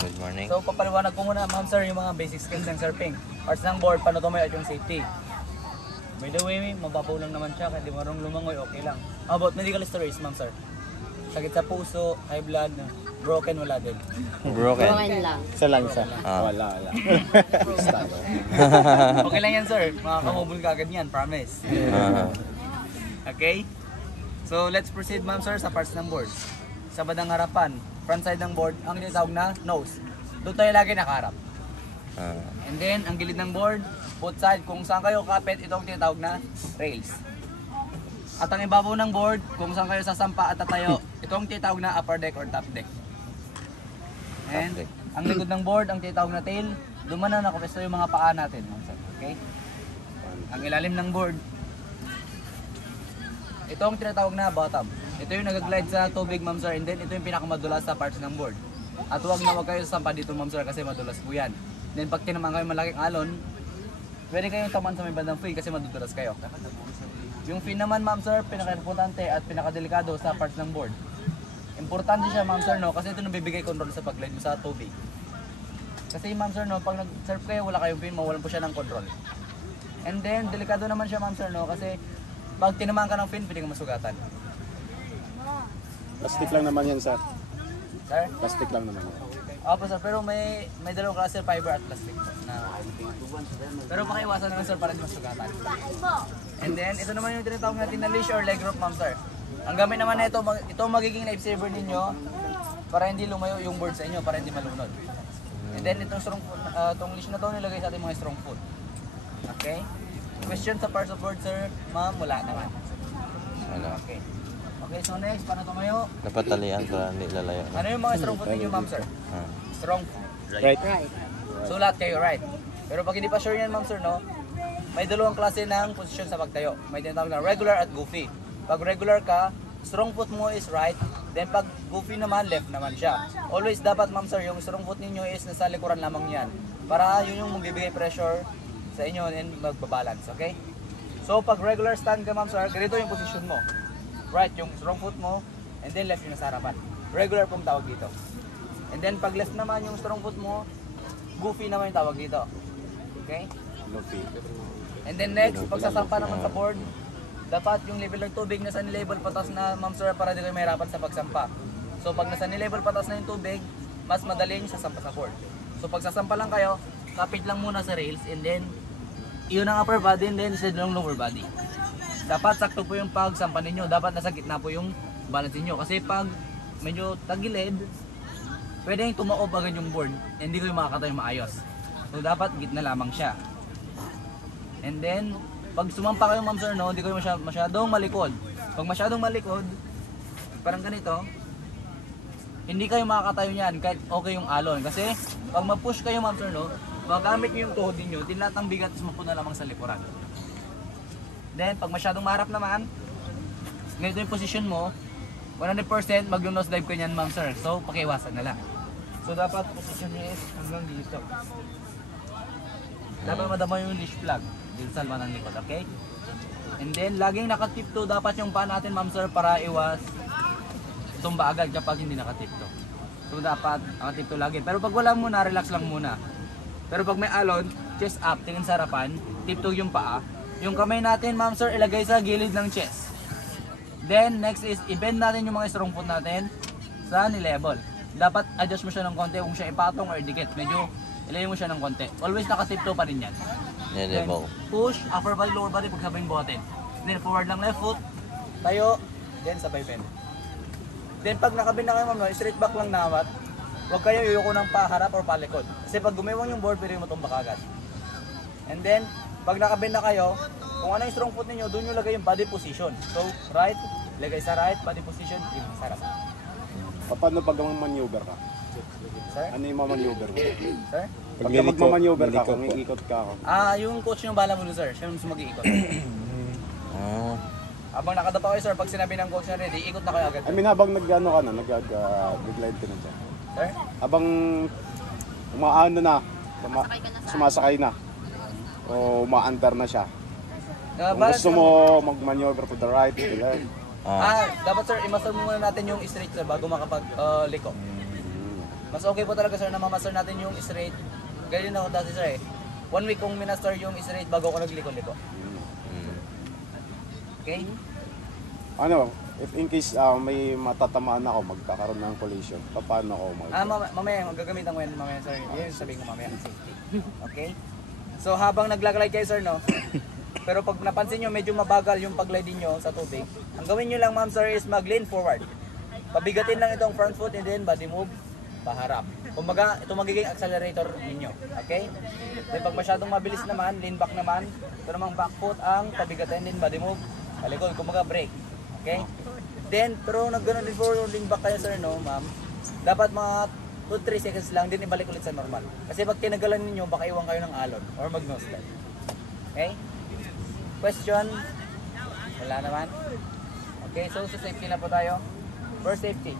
Good morning. So, papaliwanag ko muna, ma'am sir, yung mga basic skills ng surfing. Parts ng board, paano tumayo at yung safety. By the way, mababaw lang naman siya, kaya di marunong lumangoy, okay lang. How about medical stories, ma'am sir? Sakit sa puso, high blood, broken, wala din. Broken. Broken lang. Isa lang isa. Ah. Wala. Okay lang yan sir, makakamubol ka agad yan, promise. Okay? So, let's proceed ma'am sir sa parts ng board. Sa bandang harapan, front side ng board, ang tinatawag na nose. Doon tayo lagi nakaharap. And then, ang gilid ng board, both side, kung saan kayo kapit, ito ang tinatawag na rails. At ang ibabaw ng board, kung saan kayo sasampa at tatayo, ito ang tinatawag na upper deck or top deck. And ang likod ng board, ang tinatawag na tail, doon man na nakapesto yung mga paa natin. Okay? Ang ilalim ng board, ito ang tinatawag na bottom. Ito yung nag-glide sa tubig, ma'am sir, and then ito yung pinakamadulas sa parts ng board. At huwag kayo sasampa dito, ma'am sir, kasi madulas po yan. Then pag tinamaan kayo malaking alon, pwede kayong tamaan sa may bandang fin kasi madudulas kayo. Yung fin naman, ma'am sir, pinaka-importante at pinaka-delikado sa parts ng board. Importante siya, ma'am sir, no, kasi ito nabibigay control sa pag-glide mo sa tubig. Kasi ma'am sir, no, pag nag-surf kayo, wala kayong fin, mawalan po siya ng control. And then, delikado naman siya, ma'am sir, no, kasi pag tinamaan ka ng fin, pwede kang masugatan. Plastic lang naman yan, sir. Sir? Plastic lang naman yan. Opo sir, pero may dalawang klase, fiber at plastic po. Pero pakiiwasan naman sir para hindi masugatan. And then, ito naman yung tinatawag natin na leash or leg rope, ma'am sir. Ang gamit naman na ito magiging lifesaver ninyo para hindi lumayo yung board sa inyo, para hindi malunod. And then, itong strong foot, itong leash na to nilagay sa ating mga strong foot. Okay? Question sa parts of board, sir? Ma'am, wala naman. Wala. Okay. Okay, so next, paano tumayo? Dapat talian para hindi lalayo. Ano yung mga strong foot ninyo, ma'am sir? Strong foot. Right. Right. So lahat kayo, right? Pero pag hindi pa sure yan, ma'am sir, no? May dalawang klase ng posisyon sa pagtayo. May tinatawag na regular at goofy. Pag regular ka, strong foot mo is right. Then pag goofy naman, left naman siya. Always dapat, ma'am sir, yung strong foot ninyo is nasa likuran lamang yan. Para yun yung magbibigay pressure sa inyo and magbabalance, okay? So pag regular stand ka, ma'am sir, ganito yung posisyon mo. Right, yung strong foot mo, and then left yung nasa harapan. Regular pong tawag dito. And then pag left naman yung strong foot mo, goofy naman yung tawag dito. Okay? Luffy. And then next, pag sasampa naman sa board, dapat yung level ng tubig nasa ni-level patas na, ma'am sir, para di kayo mahirapan sa pagsampa. So pag nasa ni-level patas na yung tubig, mas madali yung sasampa sa board. So pag sasampa lang kayo, kapit lang muna sa rails, and then yun ang upper body, and then side lang lower body. Dapat sakto po yung pagsampa ninyo, dapat nasa gitna po yung balance niyo. Kasi pag medyo tagilid, pwedeng tumaob agad yung board, hindi kayo makakatayo maayos. So dapat gitna lamang siya. And then, pag sumampa kayo, ma'am sir, no, hindi kayo masyadong malikod. Pag masyadong malikod, parang ganito, hindi kayo makakatayo niyan kahit okay yung alon. Kasi pag ma-push kayo, ma'am sir, no, magamit niyo yung tuhod niyo, lahat ng bigat is mapuna lamang sa likuran. Then, pag masyadong maharap naman, ganito yung position mo, 100% mag-nose dive ka niyan, ma'am sir. So, pakiiwasan na lang. So, dapat position niyo is hanggang dito. Dapat madama yung leash plug dito sa alma ng likod, okay? And then, laging nakatip-to dapat yung paa natin, ma'am sir, para iwas tumba agad kapag hindi nakatip-to. So, dapat nakatip-to lagi. Pero pag wala muna, relax lang muna. Pero pag may alon, chest up, tingin sa harapan, tip-to yung paa. Yung kamay natin, ma'am sir, ilagay sa gilid ng chest. Then, next is, i-bend natin yung mga strong foot natin sa ni-level. Dapat adjust mo siya ng konti kung siya ipatong or dikit. Medyo ilagay mo siya ng konti. Always nakatip-to pa rin yan. Then, push, upper body, lower body, pagsabay yung buhatin. Then, forward lang left foot, tayo, then sabay bend. Then, pag nakabend na kayo, ma'am, straight back lang nawat. Huwag kayo yuyuko ng paharap or palikod. Kasi pag gumiwang yung board, pwede mo tumba kagad. And then, pag nakabend na kayo, kung ano yung strong foot ninyo, doon nyo lagay yung body position. So, right, lagay sa right, body position, yung sa harap. Paano pag maneuver ka? Sir? Ano yung mamaneuver mo? Sir? Pag magmamaneuver ka, kung iikot ka ako. Yung coach yung bala mo nun, sir. Siya yung mag-iikot. Habang nakadapa kayo, sir, pag sinabi ng coach na ready, ikot na kayo agad. I mean, habang nag-ano ka na, nag-glide ka na dyan. Sir? Habang umaano na, sumasakay na, o umaandar na siya. Kung gusto mo mag-maneuver to the right, to the left. Dapat sir, i-master muna natin yung straight sir bago makapag-liko. Mas okay po talaga sir na mamaster natin yung straight. Ganyan ako dati sir eh. 1 week kong minaster yung straight bago ako nagliko-liko. Mm. Okay? Ano, if in case may matatamaan ako, magkakaroon ng collision, paano ako Mamaya, magagamitan ko yan mamaya sir. Yun yung sabihin ko mamaya, safety. Okay? So habang naglaglide kayo sir, no? Pero pag napansin nyo, medyo mabagal yung pag-glide nyo sa tubig. Ang gawin nyo lang ma'am sir is mag-lean forward. Pabigatin lang itong front foot and then body move, paharap. Kumbaga, ito magiging accelerator ninyo. Okay? Then pag masyadong mabilis naman, lean back naman. Ito namang back foot ang pabigatin din body move, palikod. Kumbaga brake. Okay? Then, pero nagganon din for lean back kayo sir, no ma'am? Dapat mga 2-3 seconds lang din ibalik ulit sa normal. Kasi pag tinagalan ninyo, baka iwan kayo ng alon or mag-nose slide. Okay? Question? Wala naman? Okay, so sa safety na po tayo. First safety.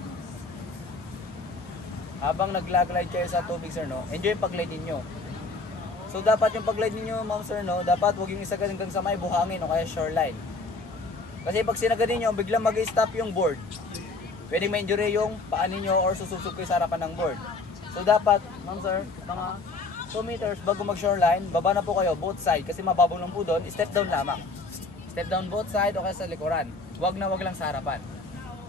Habang naglaglide kayo sa tubig sir, no, enjoy yung pag-glide ninyo. So dapat yung pag-glide ninyo ma'am sir, no, dapat huwag yung isagad hanggang sa may buhangin o kaya shoreline. Kasi pag sinagad ninyo, biglang mag-stop yung board. Pwedeng ma-injury yung paa ninyo or sususog kayo sa harapan ng board. So dapat, ma'am sir, mga 2 meters bago mag-shoreline, baba na po kayo both side kasi mababaw lang po doon, step down lamang. Step down both side o kaya sa likuran. Wag lang sa harapan.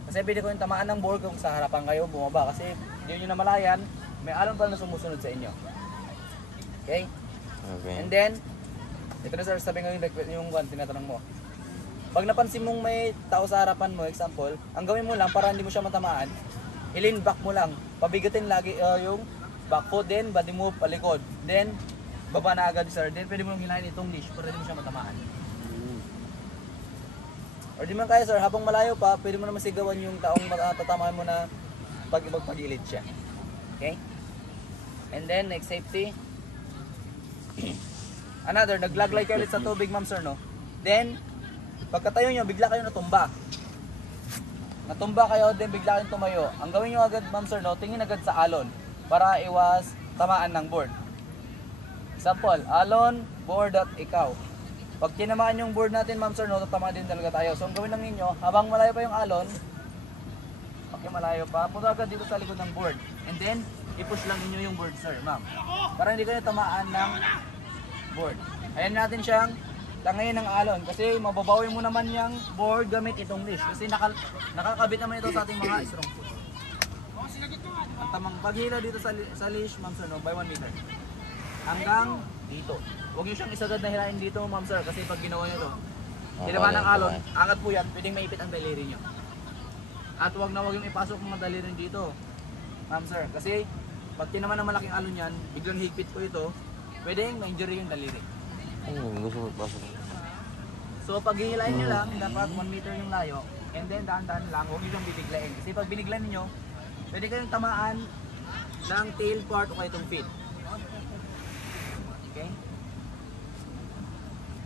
Kasi pwede ko yung tamaan ng board kung sa harapan kayo bumaba kasi hindi nyo namalayan, may alon pa na sumusunod sa inyo. Okay? Okay. And then, ito na sir, sabi nga yung tinatanong mo. Pag napansin mong may tao sa harapan mo, example, ang gawin mo lang para hindi mo siya matamaan, i-lean back mo lang. Pabigatin lagi yung back foot, then body move, palikod. Then, baba na agad sir. Then, pwede mo lang hilahin itong leash para hindi mo siya matamaan. Or di man kaya sir, habang malayo pa, pwede mo na masigawan yung taong tatamaan mo na pag-ibag-pagilid siya. Okay? And then, next safety. Another, naglaglide kayo ulit sa tubig ma'am sir, no? Then, pagkatayo nyo, bigla kayo natumba. Natumba kayo, then bigla kayong tumayo. Ang gawin nyo agad ma'am sir, no? Tingin agad sa alon para iwas tamaan ng board. Example, alon, board at ikaw. Pag tinamaan yung board natin ma'am sir, no, tatamaan din talaga tayo. So ang gawin lang ninyo, habang malayo pa yung alon, pag malayo pa, punta agad dito sa likod ng board. And then, i-push lang ninyo yung board sir, ma'am. Para hindi kayo tamaan ng board. Ayan natin siyang tangayin ng alon. Kasi mababawi mo naman yung board gamit itong leash. Kasi nakakabit naman ito sa ating mga strong foot. Ang tamang paghila dito sa leash, ma'am sir, no, by 1 meter. Hanggang dito. Huwag nyo siyang isagad na hilahin dito ma'am sir kasi pag ginawa nyo ito, tinamaan ng alon, angat po yan, pwedeng maipit ang daliri nyo. At huwag yung ipasok ng daliri dito ma'am sir kasi pag tinamaan ng malaking alon yan, biglang higpit ko ito, pwedeng ma-injury yung daliri. Gusto mo ipasok. So pag hihilahin nyo lang, dapat 1 meter yung layo and then daan-daan lang, huwag nyo siyang bibiglain kasi pag biniglan nyo, pwede kayong tamaan ng tail part o kaya itong feet. Okay?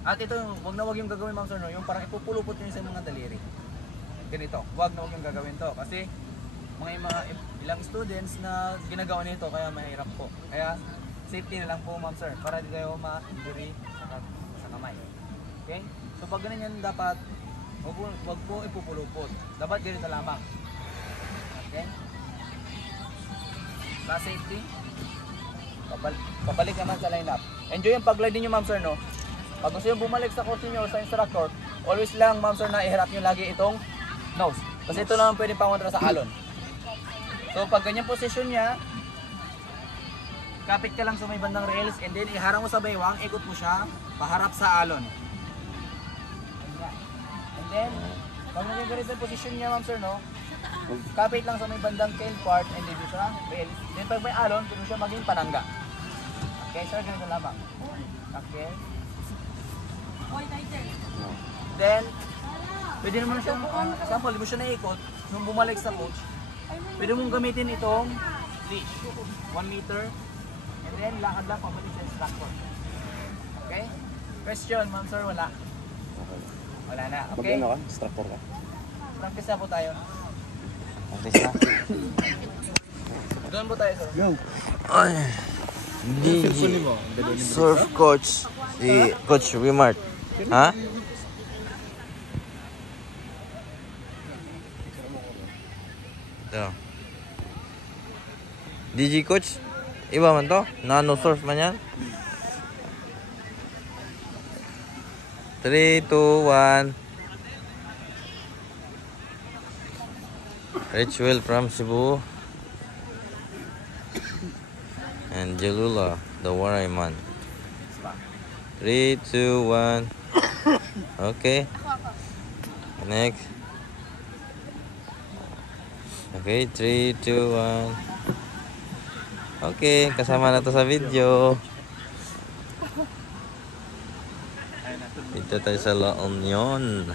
At ito, wag yung gagawin ma'am sir, no? Yung parang ipupulupot nyo sa mga daliri. Ganito, wag yung gagawin to. Kasi mga ilang students na ginagawa nito kaya mahirap po. Kaya safety na lang po ma'am sir para di kayo ma-injury sa kamay. Okay? So pag ganun yan dapat, wag po ipupulupot. Dapat ganito lamang. Okay? Sa safety, pabalik naman sa lineup. Enjoy yung pag-glide niyo ma'am sir, no? Pag gusto nyo bumalik sa course niyo sa instructor, always lang ma'am sir na iharap nyo lagi itong nose. Kasi ito naman pwede pangontra sa alon. So pag ganyan position niya, kapit ka lang sa may bandang rails and then iharang mo sa baywang, ikot mo siya paharap sa alon. And then, pag naging ganito yung position niya ma'am sir, no? Kapit lang sa may bandang tail part and then sa rails. Then pag may alon, pwede siya maging panangga. Okay sir, ganito lamang. Okay. Then, pwede naman siyang, example, di mo siya naikot, nung bumalik sa coach, pwede mong gamitin itong leash, 1 meter, and then lakad lang pabalik sa instructor. Okay? Question, ma'am sir, wala? Wala na, okay? Mag-ano ka? Instructor ka? Practice na po tayo. Practice na. Doon po tayo, sir. Go! Ay. Surf coach. Si Coach Wimart. Ha? Ito. DG Coach? Iba man to? Nano surf man yan? 3, 2, 1. Ritual from Cebu. And Jalula, the Warayman. 3, 2, 1. Okay. Next. Okay, 3, 2, 1. Okay, kasama na to sa video. Dito tayo sa La Union.